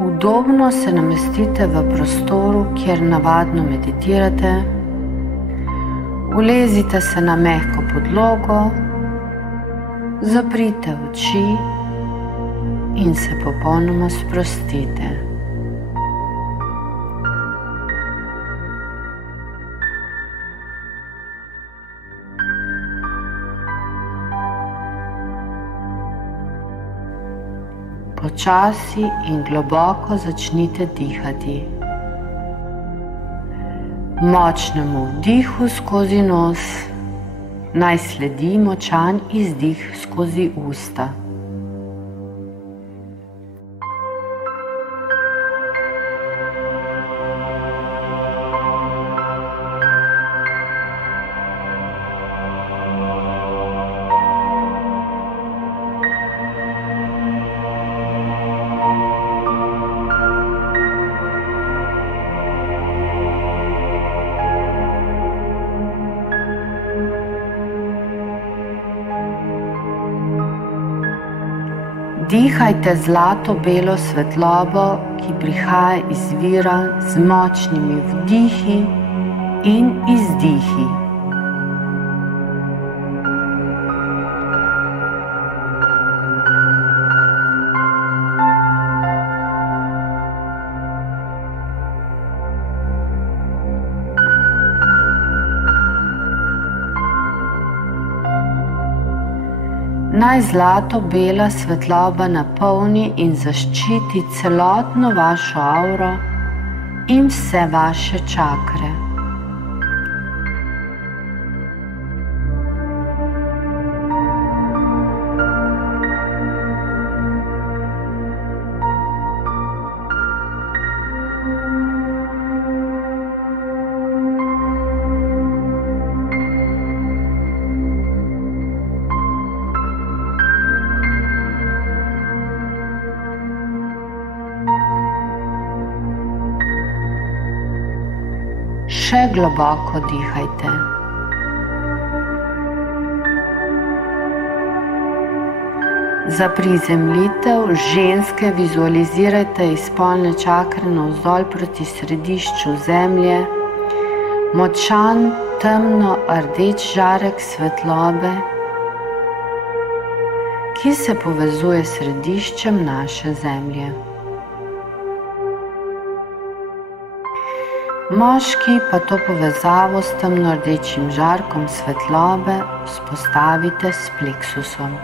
Udobno se namestite v prostoru, kjer navadno meditirate. Ulezite se na mehko podlogo, zaprite oči in se popolnoma sprostite. Počasi in globoko začnite dihati. Močnemu vdihu skozi nos naj sledi močan izdih skozi usta. Dihajte zlato-belo svetlobo, ki prihaja iz vira z močnimi vdihi in izdihi. Naj zlato-bela svetloba napolni in zaščiti celotno vašo avro in vse vaše čakre. Še globoko dihajte. Za prizemljitev ženske vizualizirajte izpolne čakre navzdol proti središču zemlje, močan temno rdeč žarek svetlobe, ki se povezuje s središčem naše zemlje. Moški pa to povezavo s temno rdečim žarkom svetlobe vzpostavite s pleksusom.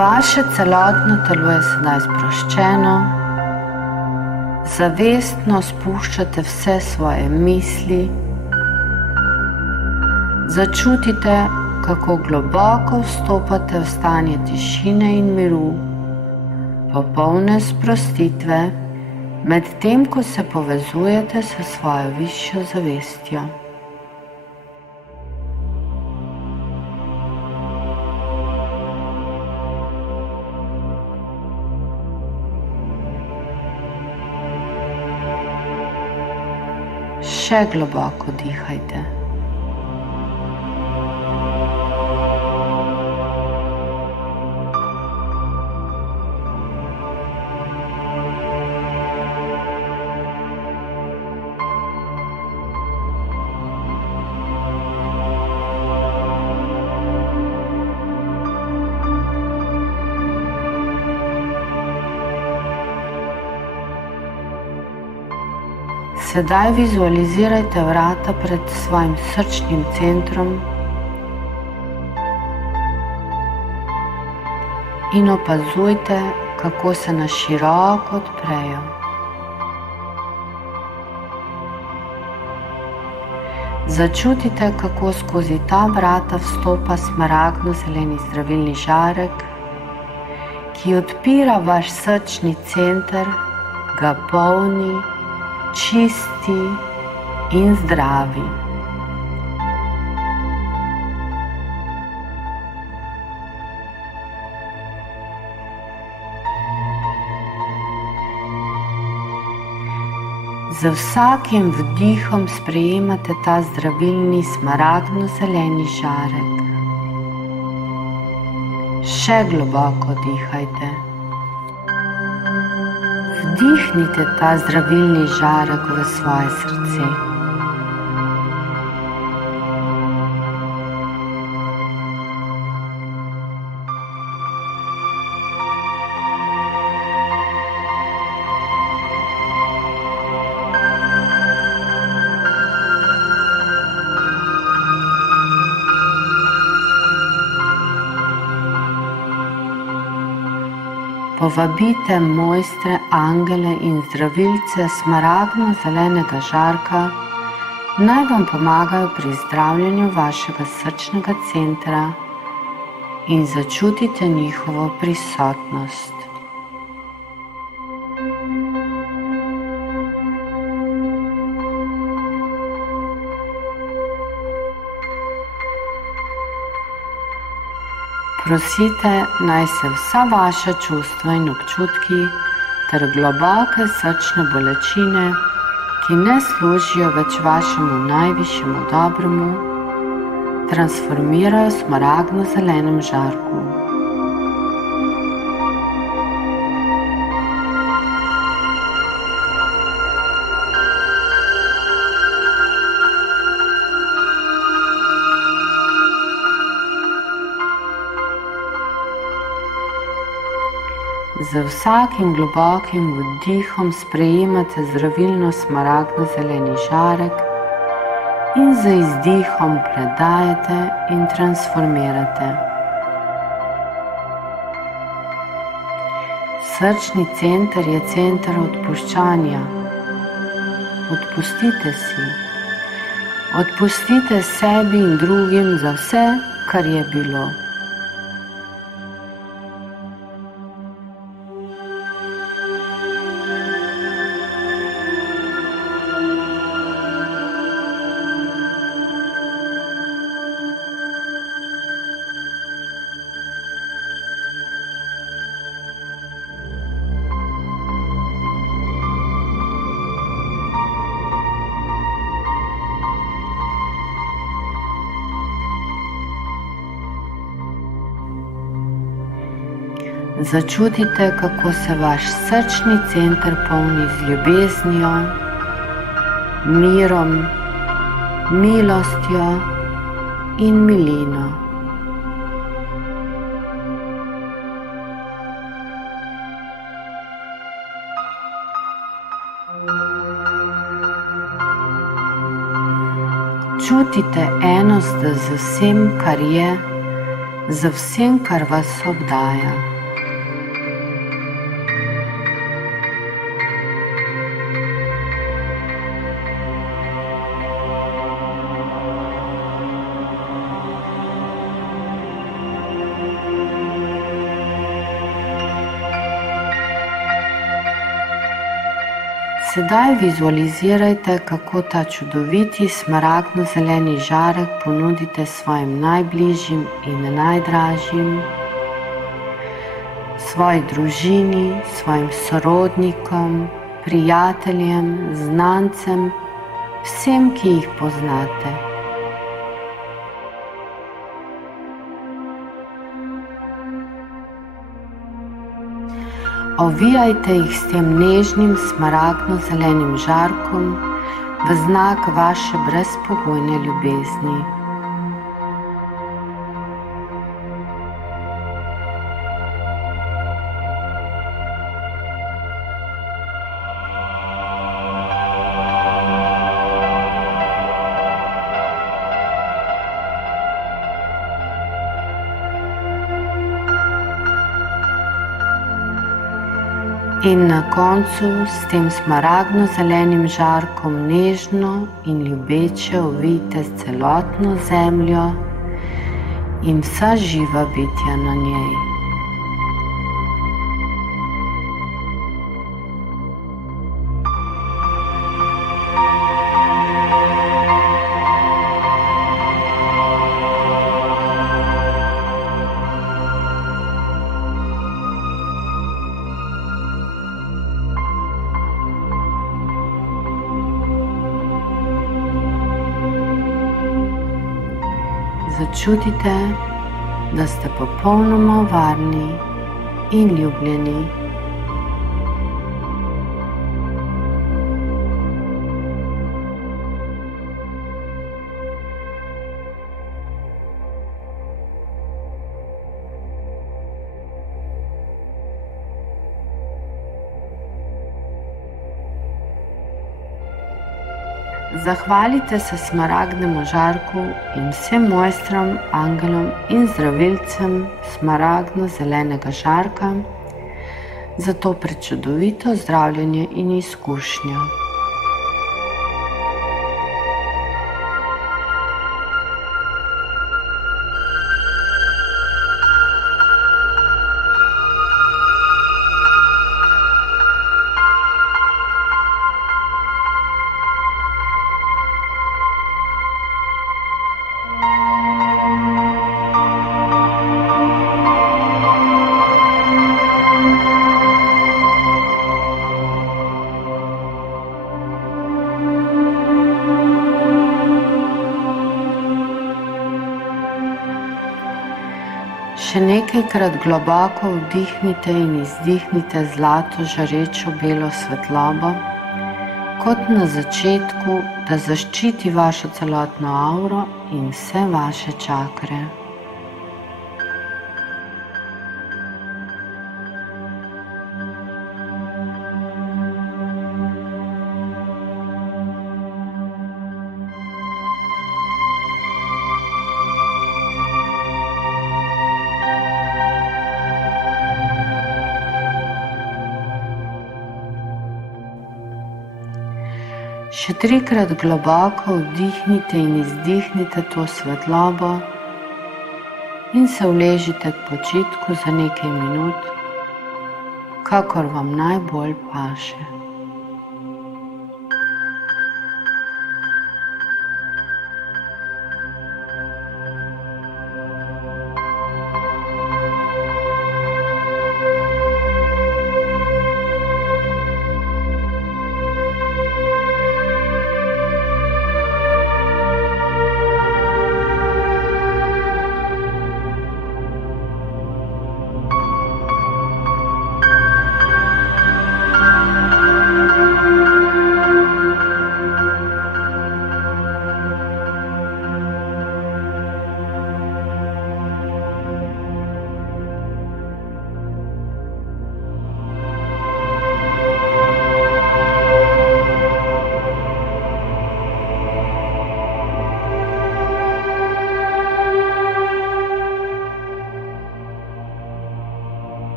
Vaše celotno telo je sedaj sproščeno, zavestno spuščate vse svoje misli, začutite, kako globoko vstopate v stanje tišine in miru, popolne sprostitve, medtem ko se povezujete s svojo višjo zavestjo. Še globoko dihajte. Sedaj vizualizirajte vrata pred svojim srčnim centrom in opazujte, kako se na široko odprejo. Začutite, kako skozi ta vrata vstopa smaragdno zeleni zdravilni žarek, ki odpira vaš srčni center, ga polni, čisti in zdravi. Z vsakim vdihom sprejemate ta zdravilni smaragdno-zeleni žarek. Še globoko dihajte. Vdihnite ta zdravilni žarek v svoje srce. Povabite mojstre, angele in zdravilce smaragdno-zelenega žarka, naj vam pomagajo pri zdravljenju vašega srčnega centra in začutite njihovo prisotnost. Prosite, naj se vsa vaša čustva in občutki ter globoke srčne bolečine, ki ne služijo več vašemu najvišjemu dobremu, transformirajo v smaragdno-zelenem žarku. Z vsakim globokim vdihom sprejemate zdravilno smaragdno-zeleni žarek in z izdihom predajate in transformirate. Srčni center je center odpuščanja. Odpustite si. Odpustite sebi in drugim za vse, kar je bilo. Začutite, kako se vaš srčni center polni z ljubeznijo, mirom, milostjo in milino. Čutite enost z vsem, kar je, z vsem, kar vas obdaja. Sedaj vizualizirajte, kako ta čudoviti smaragdno-zeleni žarek ponudite svojim najbližjim in najdražjim, svoji družini, svojim sorodnikom, prijateljem, znancem, vsem, ki jih poznate. Ovijajte jih s tem nežnim smaragdno-zelenim žarkom v znak vaše brezpogojne ljubezni. In na koncu s tem smaragdno-zelenim žarkom nežno in ljubeče ovijte celotno zemljo in vsa živa bitja na njej. počutite, da ste popolnoma varni in ljubljeni. Zahvalite se Smaragdnemu Žarku in vsem mojstrom, angelom in zdravilcem smaragdno-zelenega žarka za to prečudovito zdravljenje in izkušnjo. Še nekajkrat globoko vdihnite in izdihnite zlato žarečo belo svetlobo, kot na začetku, da zaščiti vašo celotno avro in vse vaše čakre. Še 3-krat globoko vdihnite in izdihnite to svetlobo in se uležite k počitku za nekaj minut, kakor vam najbolj paše.